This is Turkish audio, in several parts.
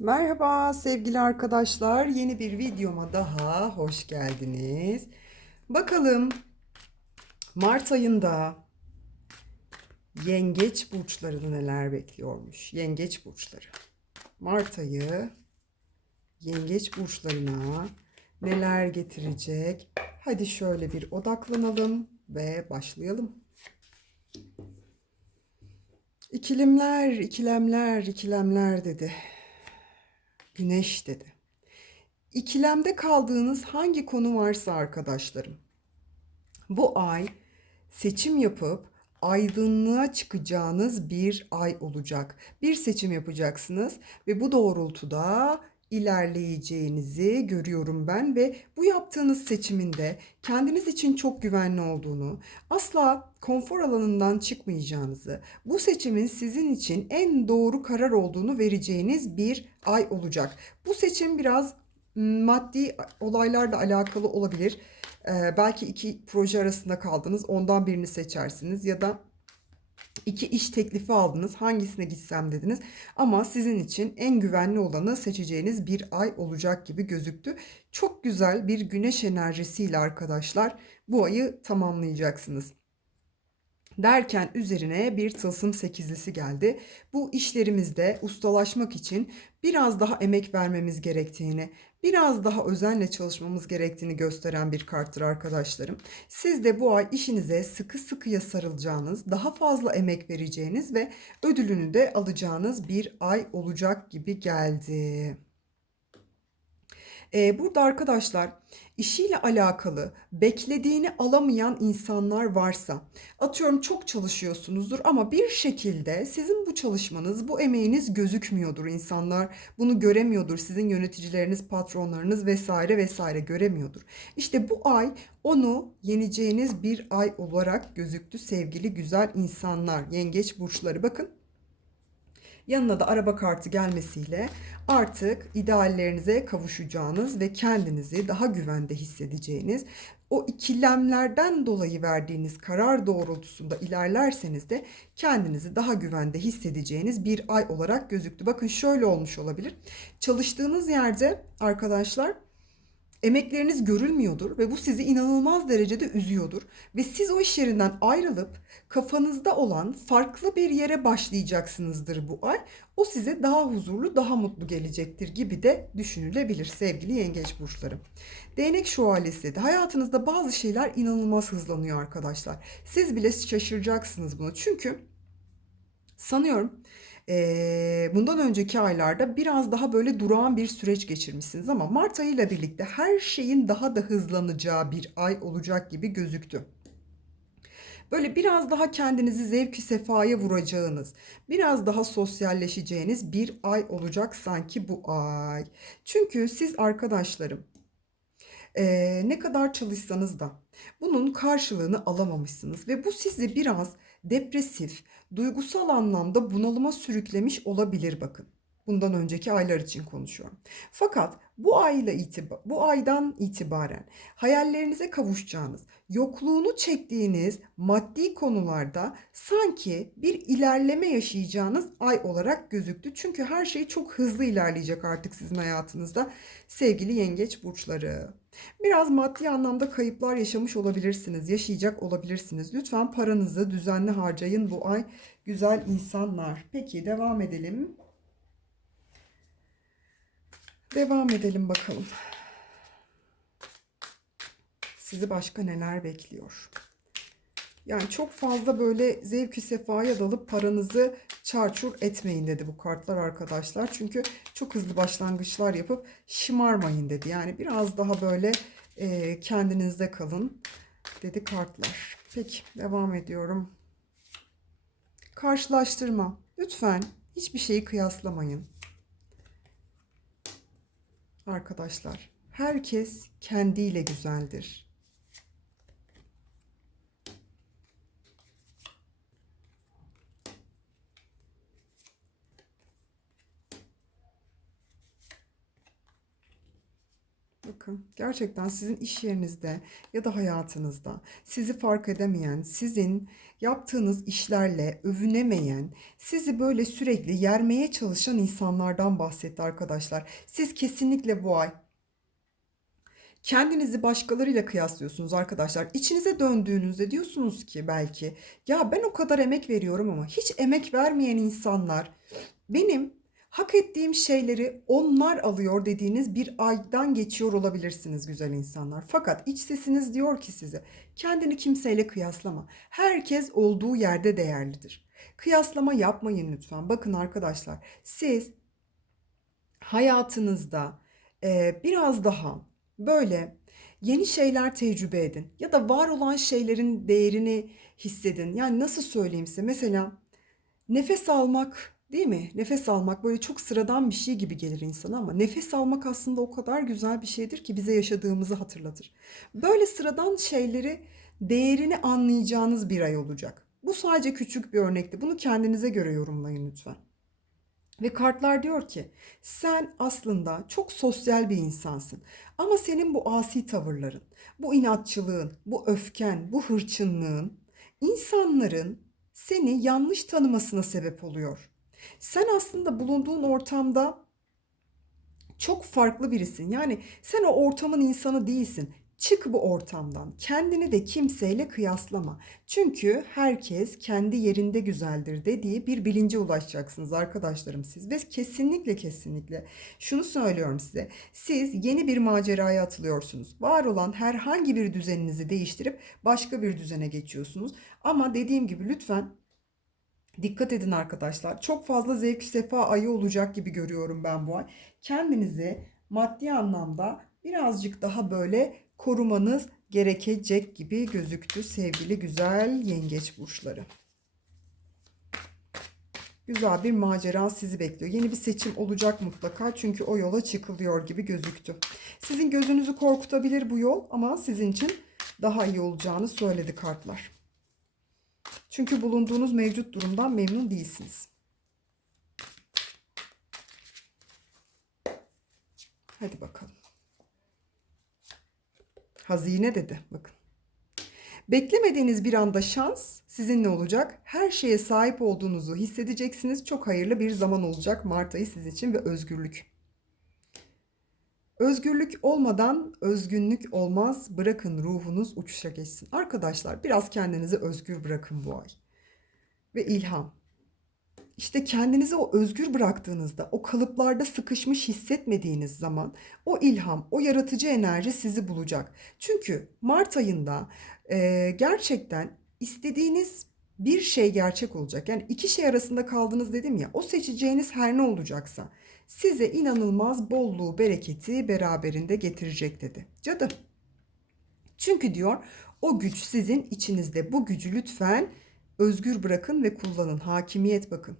Merhaba sevgili arkadaşlar. Yeni bir videoma daha hoş geldiniz. Bakalım Mart ayında yengeç burçlarını neler bekliyormuş? Yengeç burçları. Mart ayı yengeç burçlarına neler getirecek? Hadi şöyle bir odaklanalım ve başlayalım. İkilimler, ikilemler, ikilemler dedi. Güneş dedi. İkilemde kaldığınız hangi konu varsa arkadaşlarım. Bu ay seçim yapıp aydınlığa çıkacağınız bir ay olacak. Bir seçim yapacaksınız ve bu doğrultuda ilerleyeceğinizi görüyorum ben ve bu yaptığınız seçiminde kendiniz için çok güvenli olduğunu, asla konfor alanından çıkmayacağınızı, bu seçimin sizin için en doğru karar olduğunu vereceğiniz bir ay olacak. Bu seçim biraz maddi olaylarla alakalı olabilir. Ee, belki iki proje arasında kaldınız, ondan birini seçersiniz ya da iki iş teklifi aldınız. Hangisine gitsem dediniz. Ama sizin için en güvenli olanı seçeceğiniz bir ay olacak gibi gözüktü. Çok güzel bir güneş enerjisiyle arkadaşlar bu ayı tamamlayacaksınız. Derken üzerine bir tılsım sekizlisi geldi. Bu işlerimizde ustalaşmak için biraz daha emek vermemiz gerektiğini, biraz daha özenle çalışmamız gerektiğini gösteren bir karttır arkadaşlarım. Siz de bu ay işinize sıkı sıkıya sarılacağınız, daha fazla emek vereceğiniz ve ödülünü de alacağınız bir ay olacak gibi geldi. Ee, burada arkadaşlar işiyle alakalı beklediğini alamayan insanlar varsa atıyorum çok çalışıyorsunuzdur ama bir şekilde sizin bu çalışmanız, bu emeğiniz gözükmüyordur. İnsanlar bunu göremiyordur. Sizin yöneticileriniz, patronlarınız vesaire vesaire göremiyordur. İşte bu ay onu yeneceğiniz bir ay olarak gözüktü sevgili güzel insanlar. Yengeç burçları bakın Yanına da araba kartı gelmesiyle artık ideallerinize kavuşacağınız ve kendinizi daha güvende hissedeceğiniz, o ikilemlerden dolayı verdiğiniz karar doğrultusunda ilerlerseniz de kendinizi daha güvende hissedeceğiniz bir ay olarak gözüktü. Bakın şöyle olmuş olabilir. Çalıştığınız yerde arkadaşlar emekleriniz görülmüyordur ve bu sizi inanılmaz derecede üzüyordur. Ve siz o iş yerinden ayrılıp kafanızda olan farklı bir yere başlayacaksınızdır bu ay. O size daha huzurlu, daha mutlu gelecektir gibi de düşünülebilir sevgili yengeç burçları. Değnek şövalyesi de hayatınızda bazı şeyler inanılmaz hızlanıyor arkadaşlar. Siz bile şaşıracaksınız bunu. Çünkü sanıyorum e, bundan önceki aylarda biraz daha böyle durağan bir süreç geçirmişsiniz ama Mart ayıyla birlikte her şeyin daha da hızlanacağı bir ay olacak gibi gözüktü. Böyle biraz daha kendinizi zevki sefaya vuracağınız, biraz daha sosyalleşeceğiniz bir ay olacak sanki bu ay. Çünkü siz arkadaşlarım e, ne kadar çalışsanız da bunun karşılığını alamamışsınız ve bu sizi biraz depresif, duygusal anlamda bunalıma sürüklemiş olabilir bakın. Bundan önceki aylar için konuşuyorum. Fakat bu ayla itibar bu aydan itibaren hayallerinize kavuşacağınız, yokluğunu çektiğiniz maddi konularda sanki bir ilerleme yaşayacağınız ay olarak gözüktü. Çünkü her şey çok hızlı ilerleyecek artık sizin hayatınızda sevgili yengeç burçları. Biraz maddi anlamda kayıplar yaşamış olabilirsiniz, yaşayacak olabilirsiniz. Lütfen paranızı düzenli harcayın bu ay güzel insanlar. Peki devam edelim. Devam edelim bakalım. Sizi başka neler bekliyor? Yani çok fazla böyle zevki sefaya dalıp paranızı çarçur etmeyin dedi bu kartlar arkadaşlar. Çünkü çok hızlı başlangıçlar yapıp şımarmayın dedi. Yani biraz daha böyle e, kendinizde kalın dedi kartlar. Peki devam ediyorum. Karşılaştırma. Lütfen hiçbir şeyi kıyaslamayın. Arkadaşlar herkes kendiyle güzeldir. Bakın gerçekten sizin iş yerinizde ya da hayatınızda sizi fark edemeyen, sizin yaptığınız işlerle övünemeyen, sizi böyle sürekli yermeye çalışan insanlardan bahsetti arkadaşlar. Siz kesinlikle bu ay kendinizi başkalarıyla kıyaslıyorsunuz arkadaşlar. İçinize döndüğünüzde diyorsunuz ki belki ya ben o kadar emek veriyorum ama hiç emek vermeyen insanlar benim hak ettiğim şeyleri onlar alıyor dediğiniz bir aydan geçiyor olabilirsiniz güzel insanlar. Fakat iç sesiniz diyor ki size kendini kimseyle kıyaslama. Herkes olduğu yerde değerlidir. Kıyaslama yapmayın lütfen. Bakın arkadaşlar siz hayatınızda e, biraz daha böyle yeni şeyler tecrübe edin ya da var olan şeylerin değerini hissedin. Yani nasıl söyleyeyim size? Mesela nefes almak değil mi? Nefes almak böyle çok sıradan bir şey gibi gelir insana ama nefes almak aslında o kadar güzel bir şeydir ki bize yaşadığımızı hatırlatır. Böyle sıradan şeyleri değerini anlayacağınız bir ay olacak. Bu sadece küçük bir örnekti. Bunu kendinize göre yorumlayın lütfen. Ve kartlar diyor ki sen aslında çok sosyal bir insansın. Ama senin bu asi tavırların, bu inatçılığın, bu öfken, bu hırçınlığın insanların seni yanlış tanımasına sebep oluyor. Sen aslında bulunduğun ortamda çok farklı birisin. Yani sen o ortamın insanı değilsin. Çık bu ortamdan. Kendini de kimseyle kıyaslama. Çünkü herkes kendi yerinde güzeldir dediği bir bilince ulaşacaksınız arkadaşlarım siz. Ve kesinlikle kesinlikle şunu söylüyorum size. Siz yeni bir maceraya atılıyorsunuz. Var olan herhangi bir düzeninizi değiştirip başka bir düzene geçiyorsunuz. Ama dediğim gibi lütfen Dikkat edin arkadaşlar. Çok fazla zevk sefa ayı olacak gibi görüyorum ben bu ay. Kendinizi maddi anlamda birazcık daha böyle korumanız gerekecek gibi gözüktü sevgili güzel yengeç burçları. Güzel bir macera sizi bekliyor. Yeni bir seçim olacak mutlaka çünkü o yola çıkılıyor gibi gözüktü. Sizin gözünüzü korkutabilir bu yol ama sizin için daha iyi olacağını söyledi kartlar. Çünkü bulunduğunuz mevcut durumdan memnun değilsiniz. Hadi bakalım. Hazine dedi. Bakın. Beklemediğiniz bir anda şans sizinle olacak. Her şeye sahip olduğunuzu hissedeceksiniz. Çok hayırlı bir zaman olacak Mart ayı sizin için ve özgürlük. Özgürlük olmadan özgünlük olmaz. Bırakın ruhunuz uçuşa geçsin. Arkadaşlar biraz kendinizi özgür bırakın bu ay. Ve ilham. İşte kendinizi o özgür bıraktığınızda, o kalıplarda sıkışmış hissetmediğiniz zaman o ilham, o yaratıcı enerji sizi bulacak. Çünkü Mart ayında e, gerçekten istediğiniz bir şey gerçek olacak. Yani iki şey arasında kaldınız dedim ya, o seçeceğiniz her ne olacaksa size inanılmaz bolluğu, bereketi beraberinde getirecek dedi. Cadı. Çünkü diyor o güç sizin içinizde. Bu gücü lütfen özgür bırakın ve kullanın. Hakimiyet bakın.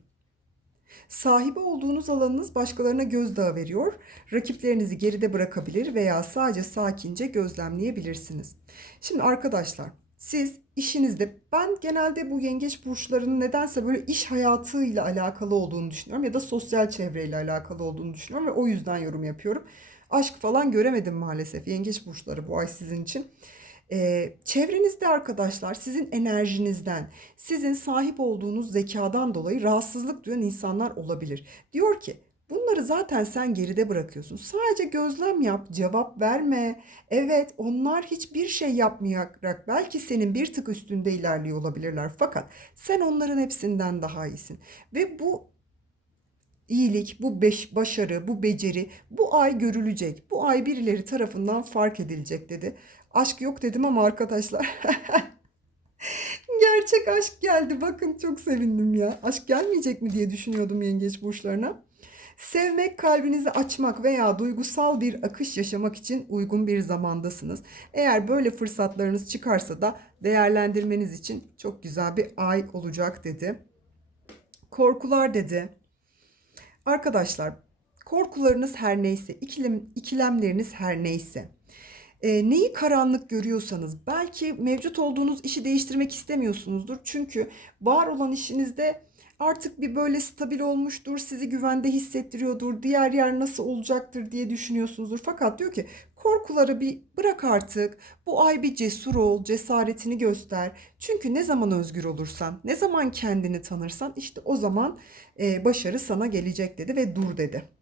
Sahibi olduğunuz alanınız başkalarına gözdağı veriyor. Rakiplerinizi geride bırakabilir veya sadece sakince gözlemleyebilirsiniz. Şimdi arkadaşlar siz işinizde ben genelde bu yengeç burçlarının nedense böyle iş hayatıyla alakalı olduğunu düşünüyorum ya da sosyal çevreyle alakalı olduğunu düşünüyorum ve o yüzden yorum yapıyorum. Aşk falan göremedim maalesef yengeç burçları bu ay sizin için. Ee, çevrenizde arkadaşlar sizin enerjinizden, sizin sahip olduğunuz zekadan dolayı rahatsızlık duyan insanlar olabilir. Diyor ki Bunları zaten sen geride bırakıyorsun. Sadece gözlem yap, cevap verme. Evet, onlar hiçbir şey yapmayarak belki senin bir tık üstünde ilerliyor olabilirler. Fakat sen onların hepsinden daha iyisin. Ve bu iyilik, bu beş, başarı, bu beceri bu ay görülecek. Bu ay birileri tarafından fark edilecek dedi. Aşk yok dedim ama arkadaşlar gerçek aşk geldi. Bakın çok sevindim ya. Aşk gelmeyecek mi diye düşünüyordum yengeç burçlarına. Sevmek, kalbinizi açmak veya duygusal bir akış yaşamak için uygun bir zamandasınız. Eğer böyle fırsatlarınız çıkarsa da değerlendirmeniz için çok güzel bir ay olacak dedi. Korkular dedi. Arkadaşlar, korkularınız her neyse, ikilem, ikilemleriniz her neyse, e, neyi karanlık görüyorsanız, belki mevcut olduğunuz işi değiştirmek istemiyorsunuzdur. Çünkü var olan işinizde artık bir böyle stabil olmuştur, sizi güvende hissettiriyordur, diğer yer nasıl olacaktır diye düşünüyorsunuzdur. Fakat diyor ki korkuları bir bırak artık, bu ay bir cesur ol, cesaretini göster. Çünkü ne zaman özgür olursan, ne zaman kendini tanırsan işte o zaman e, başarı sana gelecek dedi ve dur dedi.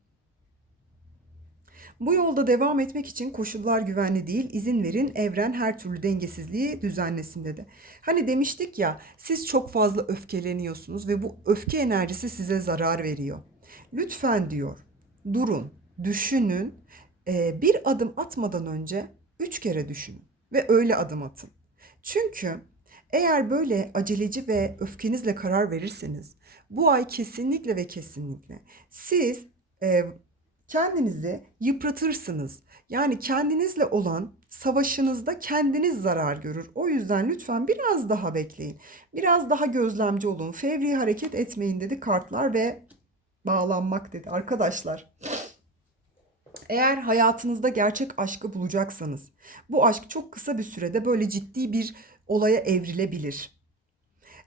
Bu yolda devam etmek için koşullar güvenli değil, izin verin evren her türlü dengesizliği düzenlesin dedi. Hani demiştik ya siz çok fazla öfkeleniyorsunuz ve bu öfke enerjisi size zarar veriyor. Lütfen diyor durun, düşünün, Ee, bir adım atmadan önce üç kere düşünün ve öyle adım atın. Çünkü eğer böyle aceleci ve öfkenizle karar verirseniz bu ay kesinlikle ve kesinlikle siz e, kendinizi yıpratırsınız. Yani kendinizle olan savaşınızda kendiniz zarar görür. O yüzden lütfen biraz daha bekleyin. Biraz daha gözlemci olun. Fevri hareket etmeyin dedi kartlar ve bağlanmak dedi. Arkadaşlar eğer hayatınızda gerçek aşkı bulacaksanız bu aşk çok kısa bir sürede böyle ciddi bir olaya evrilebilir.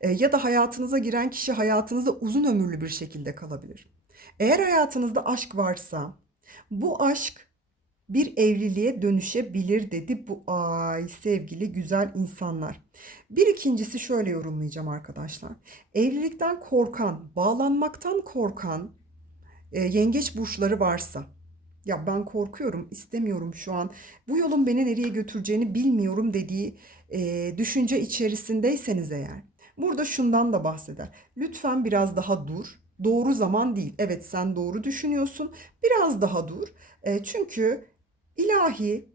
E, ya da hayatınıza giren kişi hayatınızda uzun ömürlü bir şekilde kalabilir. Eğer hayatınızda aşk varsa bu aşk bir evliliğe dönüşebilir dedi bu ay sevgili güzel insanlar. Bir ikincisi şöyle yorumlayacağım arkadaşlar. Evlilikten korkan, bağlanmaktan korkan e, yengeç burçları varsa ya ben korkuyorum, istemiyorum şu an. Bu yolun beni nereye götüreceğini bilmiyorum dediği e, düşünce içerisindeyseniz eğer. Burada şundan da bahseder. Lütfen biraz daha dur. Doğru zaman değil. Evet sen doğru düşünüyorsun. Biraz daha dur. E, çünkü ilahi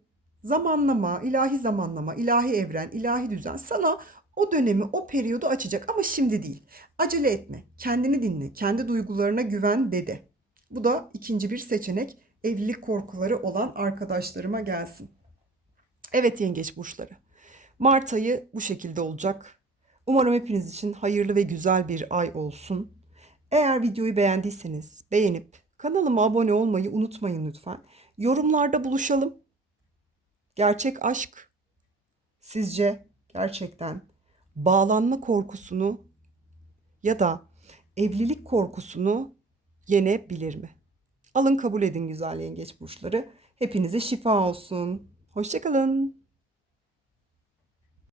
zamanlama, ilahi zamanlama, ilahi evren, ilahi düzen sana o dönemi, o periyodu açacak ama şimdi değil. Acele etme. Kendini dinle. Kendi duygularına güven dedi. Bu da ikinci bir seçenek evlilik korkuları olan arkadaşlarıma gelsin. Evet yengeç burçları. Mart ayı bu şekilde olacak. Umarım hepiniz için hayırlı ve güzel bir ay olsun. Eğer videoyu beğendiyseniz beğenip kanalıma abone olmayı unutmayın lütfen. Yorumlarda buluşalım. Gerçek aşk sizce gerçekten bağlanma korkusunu ya da evlilik korkusunu yenebilir mi? Alın kabul edin güzel yengeç burçları. Hepinize şifa olsun. Hoşçakalın.